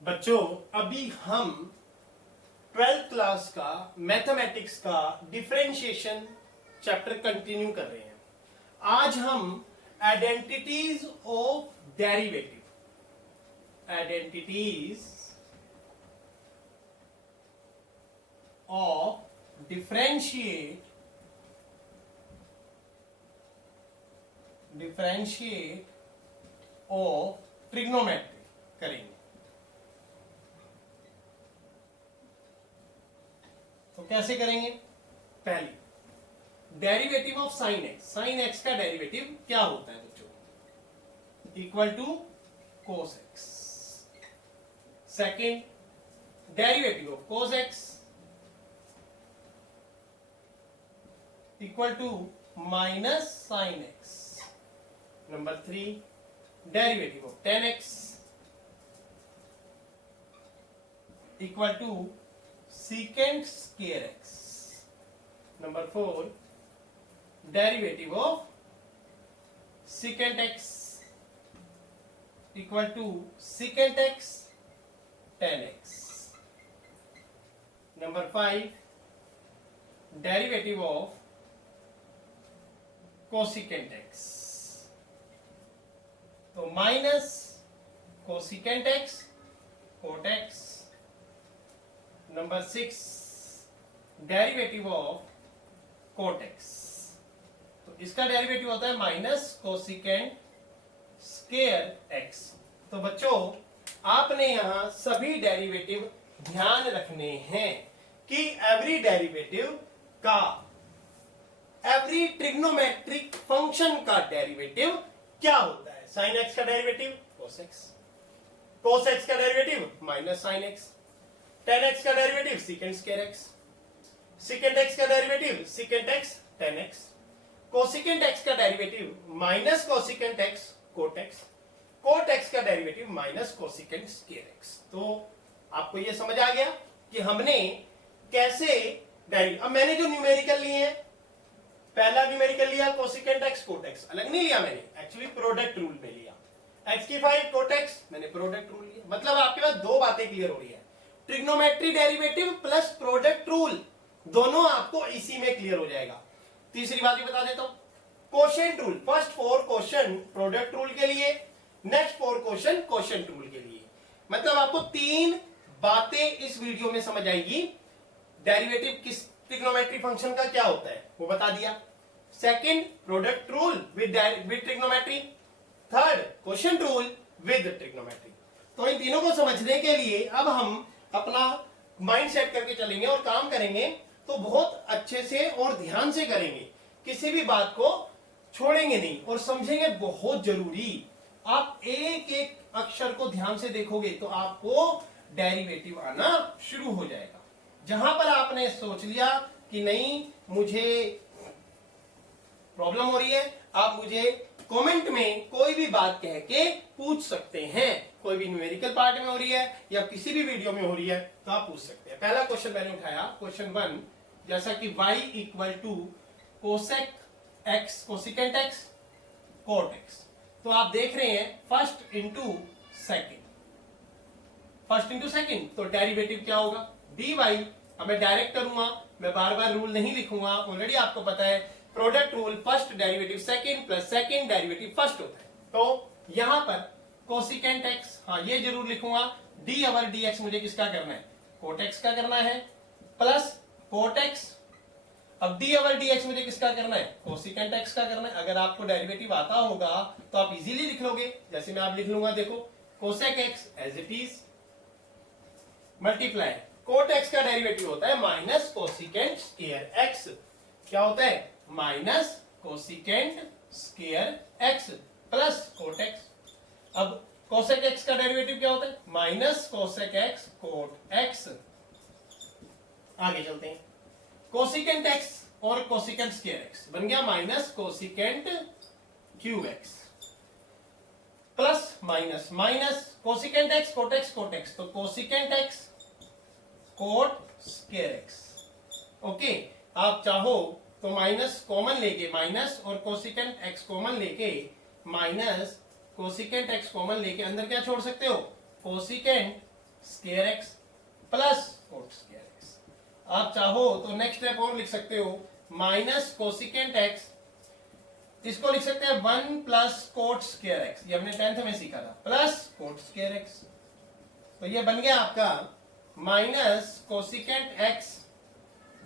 बच्चों अभी हम 12th क्लास का मैथमेटिक्स का डिफरेंशिएशन चैप्टर कंटिन्यू कर रहे हैं। आज हम identities of derivative differentiate of trigonometry करेंगे। तो कैसे करेंगे? पहली डेरिवेटिव ऑफ साइन एक्स का डेरिवेटिव क्या होता है बच्चों? Equal to cos x. Second derivative of cos x equal to minus sine x. Number 3 derivative of tan x equal to secant square x. Number 4 derivative of secant x equal to secant x tan x. Number 5 derivative of cosecant x. तो minus cosecant x cot x. Number 6 derivative of cot x. तो इसका derivative होता है minus cosecant square x. तो बच्चों आपने यहां सभी डेरिवेटिव ध्यान रखने हैं कि एवरी ट्रिग्नोमेट्रिक फंक्शन का डेरिवेटिव क्या होता है। साइन एक्स का डेरिवेटिव कोस एक्स का derivative minus sine x, tan x का derivative secant square x, secant x का derivative secant x tan x, cosecant x का derivative minus cosecant x cot x का derivative minus cosecant square x। तो आपको ये समझ आ गया कि हमने कैसे अब मैंने जो न्यूमेरिकल लिए हैं, पहला न्यूमेरिकल लिया cosecant x cot x, अलग नहीं लिया मैंने, एक्चुअली प्रोडक्ट रूल में लिया। x की 5 cot x मैंने प्रोडक्ट रूल लिया। मतलब आपके पास दो बातें क्लियर हो रही है, trigonometry derivative plus product rule, दोनों आपको इसी में क्लियर हो जाएगा। तीसरी बात भी बता देता हूं, quotient rule, first 4 question product rule के लिए, नेक्स्ट 4 क्वेश्चन कोशेंट रूल के लिए। मतलब आपको 3 बातें इस वीडियो में समझ आएगी। डेरिवेटिव किस ट्रिग्नोमेट्री फंक्शन का क्या होता है वो बता दिया, second product rule with trigonometry, third quotient rule with trigonometry. तो इन तीनों को समझने के लिए अब हम अपना माइंड सेट करके चलेंगे और काम करेंगे तो बहुत अच्छे से और ध्यान से करेंगे, किसी भी बात को छोड़ेंगे नहीं और समझेंगे बहुत जरूरी। आप एक एक अक्षर को ध्यान से देखोगे तो आपको डेरिवेटिव आना शुरू हो जाएगा। जहां पर आपने सोच लिया कि नहीं मुझे प्रॉब्लम हो रही है, आप मुझे कमेंट में कोई भी बात कह के पूछ सकते हैं। कोई भी न्यूमेरिकल पार्ट में हो रही है या किसी भी वीडियो में हो रही है तो आप पूछ सकते हैं। पहला क्वेश्चन मैंने उठाया क्वेश्चन 1, जैसा कि y equal to cosec x cosecant x cot x. तो आप देख रहे हैं फर्स्ट इंटू सेकंड, तो डेरिवेटिव क्या होगा dy। अब मैं डायरेक्ट करूंगा, मैं बार बार रूल नहीं लिखूंगा, ऑलरेडी आपको पता है product rule first derivative second plus second derivative first होता है। तो यहां पर कोसिकेंट एक्स, हाँ ये जरूर लिखूंगा, डी ओवर डी एक्स मुझे किसका करना है, कोट एक्स का करना है, प्लस कोट एक्स। अब डी ओवर डी एक्स मुझे किसका करना है, कोसिकेंट एक्स का करना है। अगर आपको डेरिवेटिव आता होगा तो आप इजीली लिख लोगे, जैसे मैं आप लिख लूंगा, देखो cosec x as it is multiply cot x का डेरिवेटिव होता है माइनस कोसिकेंट स्क्वायर एक्स। क्या होता है, minus cosecant square x plus cot x. अब कोसेक एक्स का डेरिवेटिव क्या होता है, minus cosec x cot x. आगे चलते हैं, कोसिकेंट एक्स और कोसिकेंट स्क्वायर एक्स बन गया minus cosecant cube x plus minus minus cosecant x cot x cot x, तो cosecant x coat square x. Okay, आप चाहो तो माइनस कॉमन लेके, माइनस और कोसिकेंट एक्स कॉमन लेके, माइनस कोसिकेंट एक्स कॉमन लेके अंदर क्या छोड़ सकते हो, cosecant square x plus coat square x. आप चाहो तो नेक्स्ट स्टेप और लिख सकते हो, माइनस कोसिकेंट एक्स, इसको लिख सकते हैं 1 प्लस कोट स्क्वायर एक्स, ये हमने 10th में सीखा था, प्लस कोट स्क्वायर एक्स। तो ये बन गया आपका minus cosecant x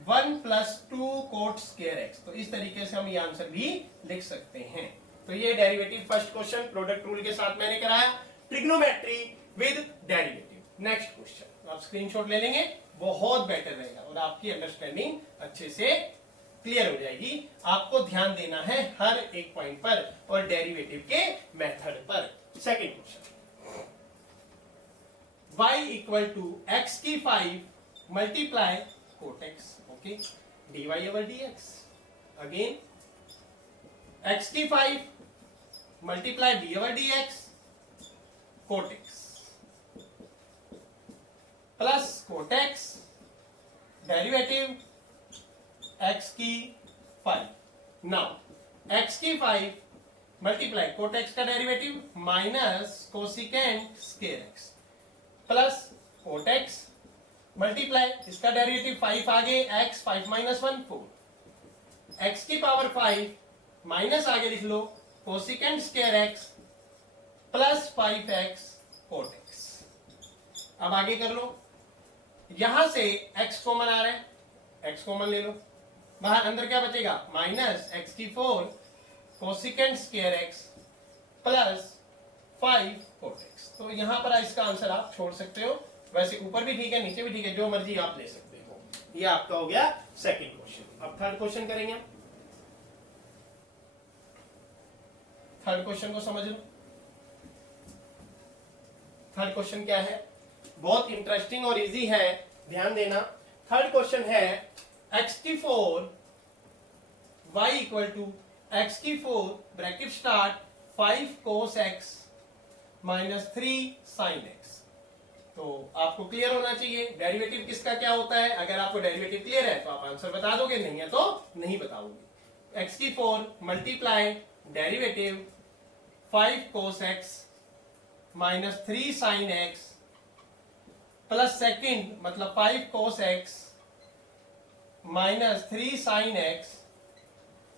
1 plus 2 coat square x. तो इस तरीके से हम ये आंसर भी लिख सकते हैं। तो ये derivative first question product rule के साथ मैंने कराया, trigonometry with derivative. Next question आप स्क्रीनशॉट ले लेंगे, बहुत बेटर रहेगा और आपकी अंडरस्टैंडिंग अच्छे से क्लियर हो जाएगी। आपको ध्यान देना है हर एक पॉइंट पर और डेरिवेटिव के मेथड पर। Second question, y equal to x की 5 multiply cot x, okay, dy over dx। Again x की 5 multiply d over dx cot x plus cot x derivative x की 5। नाउ x की 5 multiply cot x का derivative minus cosecant square x plus cot x multiply इसका derivative 5 आगे x 5 minus 1 4 x की power 5 minus आगे लिख लो cosecant square x plus 5x cot x। अब आगे कर लो, यहां से x कॉमन आ रहा है, x कॉमन ले लो, बाहर अंदर क्या बचेगा माइनस x की 4 cosecant square x plus 5 cot x। तो यहां पर इसका आंसर आप छोड़ सकते हो, वैसे ऊपर भी ठीक है नीचे भी ठीक है, जो मर्जी आप ले सकते हो। ये आपका हो गया सेकंड क्वेश्चन। अब थर्ड क्वेश्चन करेंगे। थर्ड क्वेश्चन को समझ लो। थर्ड क्वेश्चन क्या है, बहुत इंटरेस्टिंग और इजी है, ध्यान देना। थर्ड क्वेश्चन है x की 4 y इक्वल टू x की 4 bracket start 5 cos x minus 3 sin x। तो आपको क्लियर होना चाहिए डेरिवेटिव किसका क्या होता है। अगर आपको डेरिवेटिव क्लियर है तो आप आंसर बता दोगे, नहीं है तो नहीं बताओगे। x की 4 multiply derivative 5 cos x minus 3 sin x plus second मतलब 5 cos x minus 3 sin x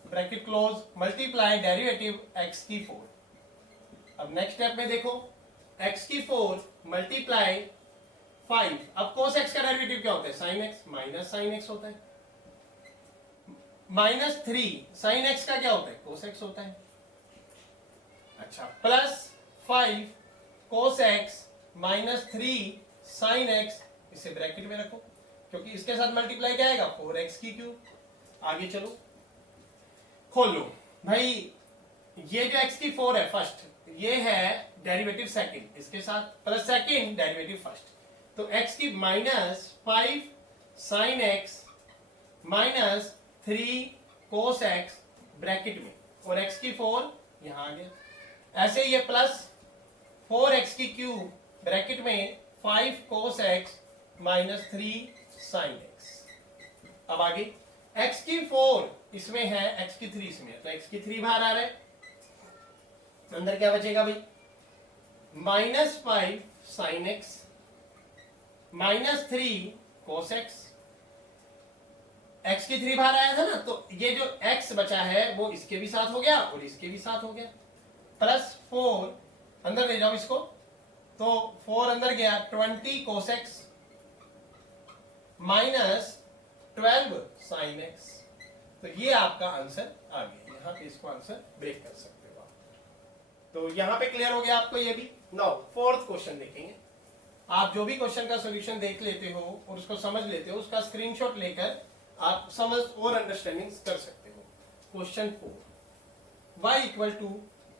bracket close multiply derivative x की 4। अब नेक्स्ट स्टेप में देखो, x की 4 मल्टीप्लाई 5, अब cos x का डेरिवेटिव क्या होता है sin x minus sin x होता है, माइनस 3 sin x का क्या होता है cos x होता है। अच्छा, plus 5 cos x minus 3 sin x, इसे ब्रैकेट में रखो क्योंकि इसके साथ मल्टीप्लाई क्या आएगा 4x की क्यूब। आगे चलो, खोल लो भाई, ये जो x की 4 है फर्स्ट, ये है डेरिवेटिव सेकंड, इसके साथ प्लस सेकंड डेरिवेटिव फर्स्ट, तो x की minus 5 sin x minus 3 cos x bracket में और x की 4 यहां आ गया। ऐसे ये प्लस 4x की क्यूब ब्रैकेट में 5 cos x minus 3 sin x। अब आगे x की 4 इसमें है, x की 3 इसमें है, तो x की 3 बाहर आ रहा है, अंदर क्या बचेगा भाई minus 5 sin x minus 3 cos x। x की 3 बाहर आया था ना, तो ये जो x बचा है वो इसके भी साथ हो गया और इसके भी साथ हो गया, प्लस 4 अंदर ले जाओ इसको, तो 4 अंदर गया 20 cos x minus 12 sin x। तो ये आपका आंसर आ गया, यहां पे इसको आंसर ब्रेक कर सकते हो आप। तो यहां पे क्लियर हो गया आपको ये भी। नाउ फोर्थ क्वेश्चन देखेंगे। आप जो भी क्वेश्चन का सॉल्यूशन देख लेते हो और उसको समझ लेते हो, उसका स्क्रीनशॉट लेकर आप समझ और अंडरस्टैंडिंग कर सकते हो। Question 4, y equal to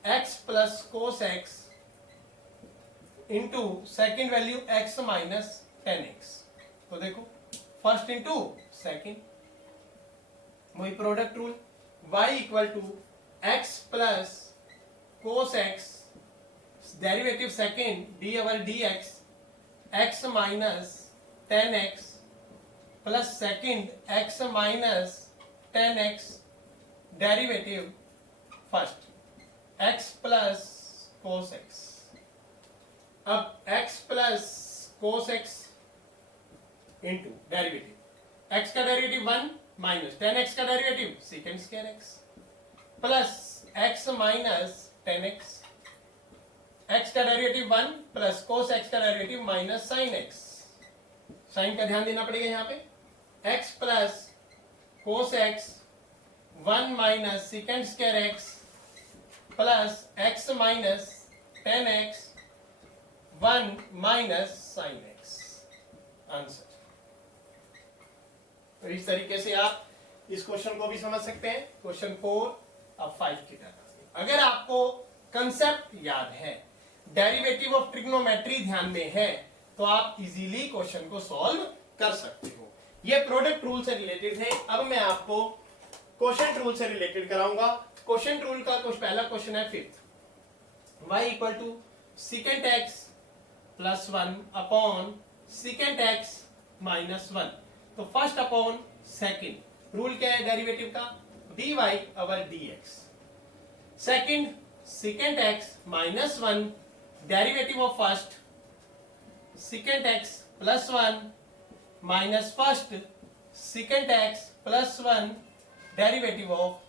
x plus cos x into second value x minus 10x। तो देखो फर्स्ट इंटू सेकेंड, वही product rule, y equal to x plus cos x derivative second d over dx x minus 10x plus second x minus 10x derivative first x plus cos x। अब x plus cos x into derivative x का derivative 1 minus 10x का derivative secant square x plus x minus 10x, x का derivative 1 plus cos x का derivative minus sin x, sign का ध्यान देना पड़ेगा यहाँ पे, x plus cos x 1 minus secant square x plus x minus 10x 1 minus sin x, answer. तो इस तरीके से आप इस क्वेश्चन को भी समझ सकते हैं। क्वेश्चन 4 अब 5 की तरह। अगर आपको कंसेप्ट याद है, डेरिवेटिव ऑफ ट्रिग्नोमेट्री ध्यान में है, तो आप इजीली क्वेश्चन को सॉल्व कर सकते हो। ये प्रोडक्ट रूल से रिलेटेड है। अब मैं आपको क्वेश्चन रूल से रिलेटेड कराऊंगा। क्वेश्चन रूल का कुछ पहला क्वेश्चन है 5th, y equal to secant x plus 1 upon secant x minus 1। तो फर्स्ट अपॉन सेकंड, रूल क्या है डेरिवेटिव का, dy over dx। Second secant x minus 1 derivative of first secant x plus 1 minus first secant x plus 1 derivative of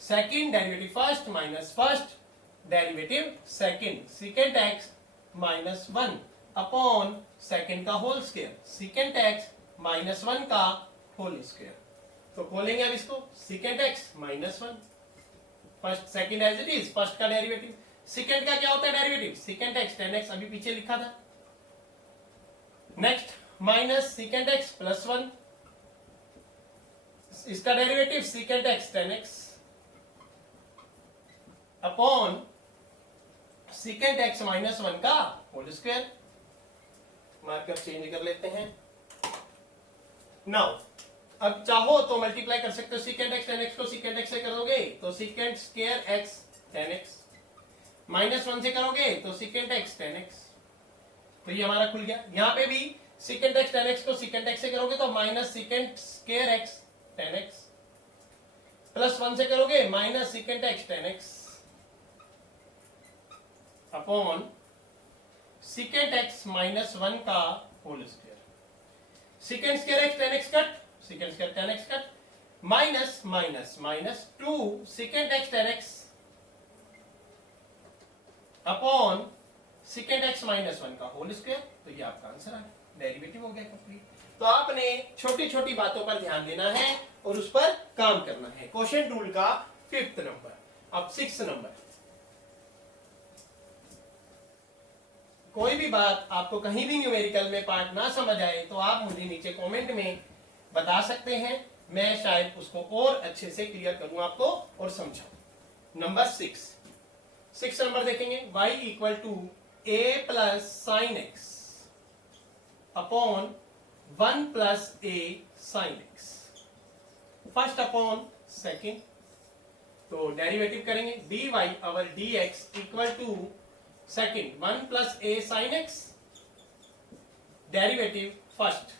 second, derivative first minus first derivative second secant x minus 1 upon second का whole square secant x minus 1 का whole square. तो खोलेंगे अब इसको, secant x minus 1, first second as it is, first का derivative, secant का क्या होता है डेरिवेटिव, secant x 10x अभी पीछे लिखा था। Next minus secant x plus 1, इसका derivative secant x 10x upon secant x minus 1 का होल स्क्वायर। मार्कर चेंज कर लेते हैं। नाउ अब चाहो तो मल्टीप्लाई कर सकते हो, secant x 10x को secant x से करोगे तो secant square x 10x, minus 1 से करोगे तो secant x 10x। तो ये हमारा खुल गया। यहाँ पे भी secant x 10x को secant x से करोगे तो minus secant square x 10x, plus 1 से करोगे minus secant x 10x upon secant x minus 1 का whole square. secant square x 10x cut, secant square 10x cut, minus minus minus 2 secant x 10x upon secant x minus 1 का whole square. तो ये आपका answer है, derivative हो गया complete. तो आपने छोटी छोटी बातों पर ध्यान देना है और उस पर काम करना है। क्वेश्चन रूल का 5th नंबर। अब 6th नंबर, कोई भी बात आपको कहीं भी न्यूमेरिकल में पार्ट ना समझ आए तो आप मुझे नीचे कमेंट में बता सकते हैं, मैं शायद उसको और अच्छे से क्लियर करूं आपको और समझाऊं। नंबर 6 नंबर देखेंगे, y equal to a plus sine x upon 1 plus a sine x, first upon second. तो डेरिवेटिव करेंगे, dy over dx equal to second 1 plus a sign x, derivative first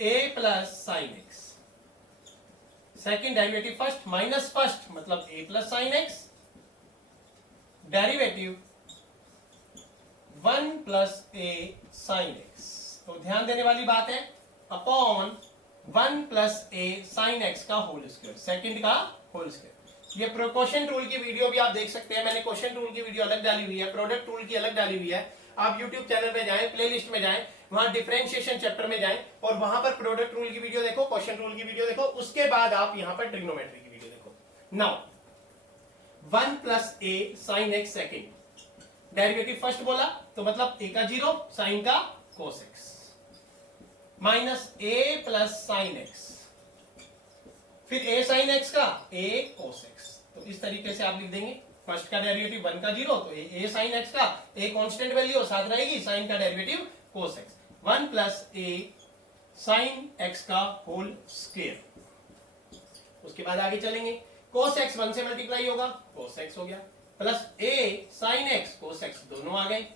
a plus sine x, second derivative first minus first मतलब a plus sine x, derivative 1 plus a sign x। तो ध्यान देने वाली बात है, upon 1 plus a sign x का whole square, second का whole square. ये क्वेश्चन रूल की वीडियो भी आप देख सकते हैं, मैंने क्वेश्चन रूल की वीडियो अलग डाली हुई है, प्रोडक्ट रूल की अलग डाली हुई है। आप YouTube चैनल पे जाएं, प्लेलिस्ट में जाएं, वहां डिफरेंशिएशन चैप्टर में जाएं और वहां पर प्रोडक्ट रूल की वीडियो देखो, क्वेश्चन रूल की वीडियो देखो, उसके बाद आप यहां पर ट्रिग्नोमेट्री की वीडियो देखो। Now 1 plus a sign x second, derivative first बोला तो मतलब a का 0, साइन का cos x, minus a plus sine x, फिर a साइन x का a cos x। तो इस तरीके से आप लिख देंगे, फर्स्ट का डेरिवेटिव 1 का 0 तो a साइन x का a कांस्टेंट वैल्यू साथ रहेगी, साइन का derivative cos x, 1 plus a sign x का होल स्क्वायर। उसके बाद आगे चलेंगे, cos x 1 से मल्टीप्लाई होगा, cos x हो गया, plus a sign x cos x दोनों आ गए,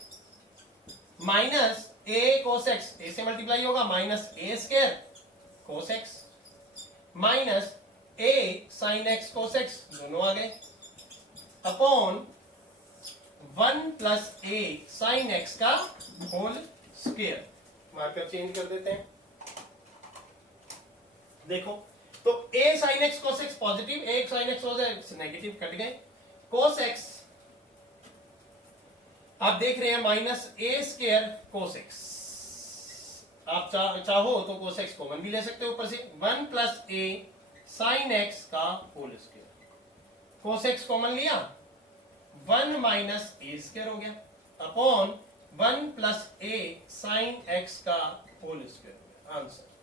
minus a cos x a से मल्टीप्लाई होगा, minus a square cos x, minus a sign x cos x दोनों आ गए, upon 1 plus a sign x का होल स्क्वायर। मार्कर चेंज कर देते हैं। देखो तो a sin x cos x positive, a sin x cos x negative, cut गए। cos x आप देख रहे हैं minus a square cos x। आप चाहो तो cos x कॉमन भी ले सकते हो ऊपर से, 1 प्लस a sin x का whole square. cos x common लिया, 1 माइनस a स्क्वायर हो गया upon 1 plus a sin x का होल स्क्वायर हो गया। आंसर।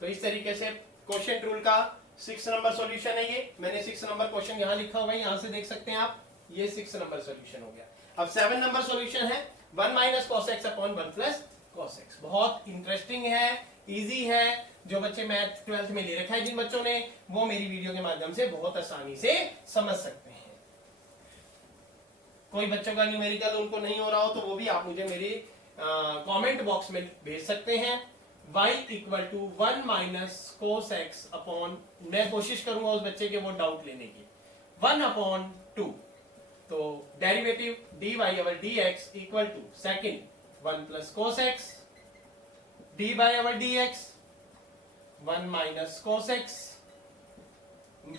तो इस तरीके से क्वेश्चन रूल का 6 नंबर सॉल्यूशन है ये। मैंने 6 नंबर क्वेश्चन यहां लिखा हुआ है, यहां से देख सकते हैं आप, ये 6 नंबर सॉल्यूशन हो गया। अब 7 नंबर सॉल्यूशन है 1 minus cos x upon 1 plus cos x। बहुत इंटरेस्टिंग है, इजी है। जो बच्चे मैथ 12th में ले रखा है जिन बच्चों ने, वो मेरी वीडियो के माध्यम से बहुत आसानी से समझ सकते हैं। कोई बच्चों का न्यूमेरिकल उनको नहीं हो रहा हो तो वो भी आप मुझे मेरे कमेंट बॉक्स में भेज सकते हैं। y equal to 1 minus cos x upon, मैं कोशिश करूंगा उस बच्चे के वो डाउट लेने की, 1 अपॉन 2। तो derivative dy over dx equal to second 1 plus cos x, dy over dx 1 minus cos x,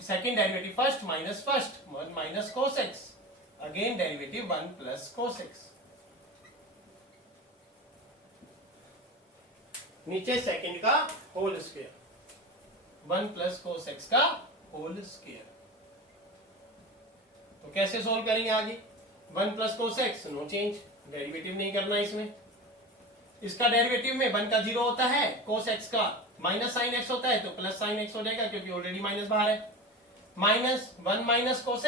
second derivative first minus first 1 minus cos x, again derivative 1 plus cos x। नीचे second का whole square, 1 plus cos x का whole square. तो कैसे solve करेंगे आगे? 1 plus cos x no change, derivative नहीं करना इसमें। इसका डेरिवेटिव में 1 का 0 होता है, cos x का माइनस sin x होता है तो प्लस sin x हो जाएगा क्योंकि ऑलरेडी माइनस बाहर है। माइनस 1 माइनस cos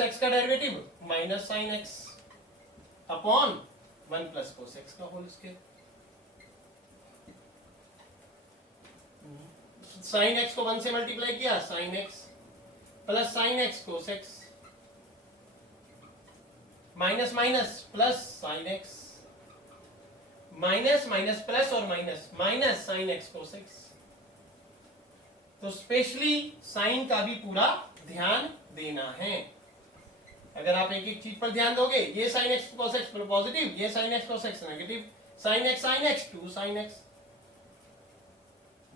x का derivative minus sin x upon 1 plus cos x का होल स्क्वायर। sin x को 1 से मल्टीप्लाई किया, sin x plus sin x cos x, minus minus plus sin x, minus minus plus और minus minus sin x cos x। तो specially sine का भी पूरा ध्यान देना है। अगर आप एक एक चीज पर ध्यान दोगे, ये sin x cos x positive, ये sin x cos x negative, sin x 2 sin x,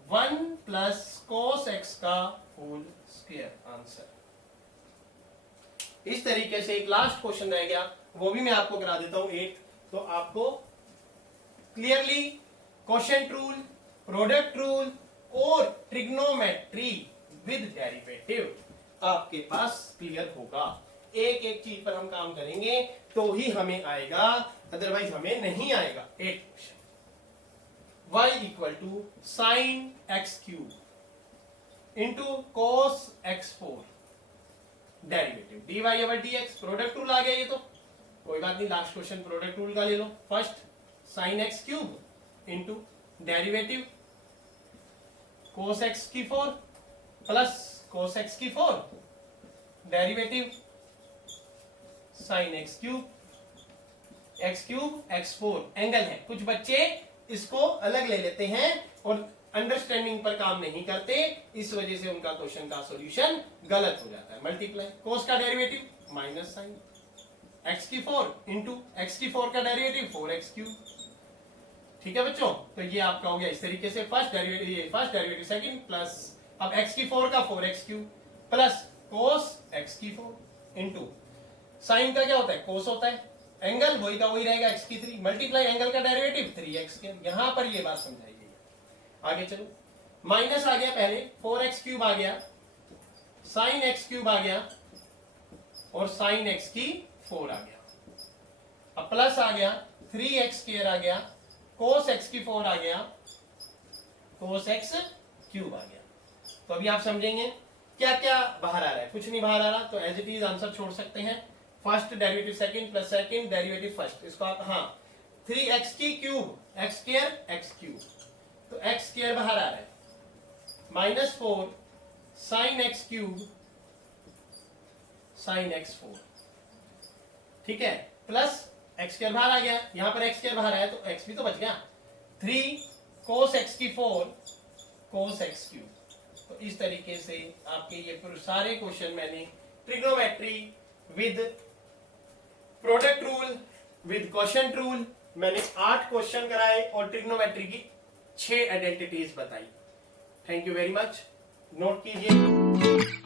1 plus cos x का होल स्क्वायर। आंसर। इस तरीके से एक लास्ट क्वेश्चन रह गया, वो भी मैं आपको करा देता हूं 8। तो आपको clearly quotient rule, product rule और ट्रिग्नोमेट्री विद डेरिवेटिव आपके पास क्लियर होगा। एक एक चीज पर हम काम करेंगे तो ही हमें आएगा, अदरवाइज हमें नहीं आएगा। 8 question. y equal to sine x cube into cos x4, derivative dy over dx। Product rule आ गया ये तो कोई बात नहीं, लास्ट क्वेश्चन प्रोडक्ट रूल का ले लो। First sine x cube into derivative cos x की 4 प्लस cos x की 4, derivative sine x cube x4। Angle है, कुछ बच्चे इसको अलग ले लेते हैं और अंडरस्टैंडिंग पर काम नहीं करते, इस वजह से उनका क्वेश्चन का सॉल्यूशन गलत हो जाता है। मल्टीप्लाई cos का डेरिवेटिव माइनस साइन x की 4 इंटू x की 4 का डेरिवेटिव 4x क्यूब। ठीक है बच्चों, तो ये आपका हो गया इस तरीके से फर्स्ट डेरिवेटिव सेकंड प्लस अब x की 4 का 4x cube plus cos x की 4 इंटू साइन का क्या होता है cos होता है, एंगल वही का वही रहेगा x की 3 मल्टीप्लाई एंगल का डेरिवेटिव 3x के। यहां पर ये बात समझाई गई। आगे चलो, माइनस आ गया पहले, 4x क्यूब आ गया, साइन x क्यूब आ गया और साइन x की 4 आ गया। अब प्लस आ गया, 3x स्क्वायर आ गया, cos x की 4 आ गया, cos x क्यूब आ गया। तो अभी आप समझेंगे क्या क्या बाहर आ रहा है। कुछ नहीं बाहर आ रहा तो एज इट इज आंसर छोड़ सकते हैं। First derivative second plus second derivative first, इसको आप हाँ 3x की cube x square x cube, तो x स्क्वायर बाहर आ रहा है, minus 4 sine x cube sine x4। ठीक है, प्लस x स्क्वायर बाहर आ गया, यहां पर x स्क्वायर बाहर आया तो x भी तो बच गया, 3 cos x की 4 cos x क्यूब। तो इस तरीके से आपके ये सारे क्वेश्चन मैंने trigonometry with product rule with quotient rule मैंने 8 क्वेश्चन कराए और ट्रिग्नोमेट्री की 6 आइडेंटिटीज बताई। Thank you very much. Note कीजिए।